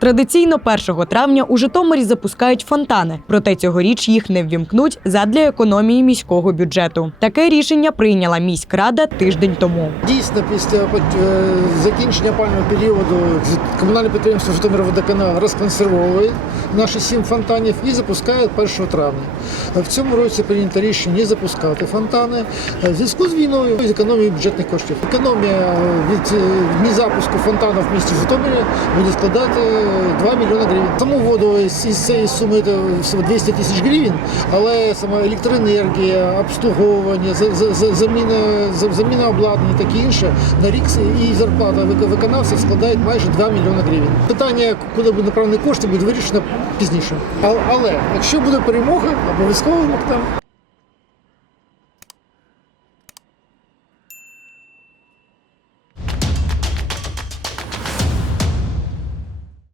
Традиційно 1 травня у Житомирі запускають фонтани, проте цьогоріч їх не ввімкнуть задля економії міського бюджету. Таке рішення прийняла міськрада тиждень тому. Дійсно, після е, закінчення пального періоду комунальне підприємство Житомирводоканал розконсервовує наші сім фонтанів і запускає 1 травня. В цьому році прийнято рішення не запускати фонтани в зв'язку з війною з економією бюджетних коштів. Економія від е, дні запуску фонтану в місті Житомирі буде складати 2 мільйони гривень. Саму воду із цієї суми це всього 200 тисяч гривень, але сама електроенергія, обслуговування, за- за- за- заміна, заміна обладнання і таке інше на рік і зарплата вик- виконавців складає майже 2 мільйони гривень. Питання, куди буде направлені кошти, буде вирішено пізніше. Але якщо буде перемога, обов'язково там.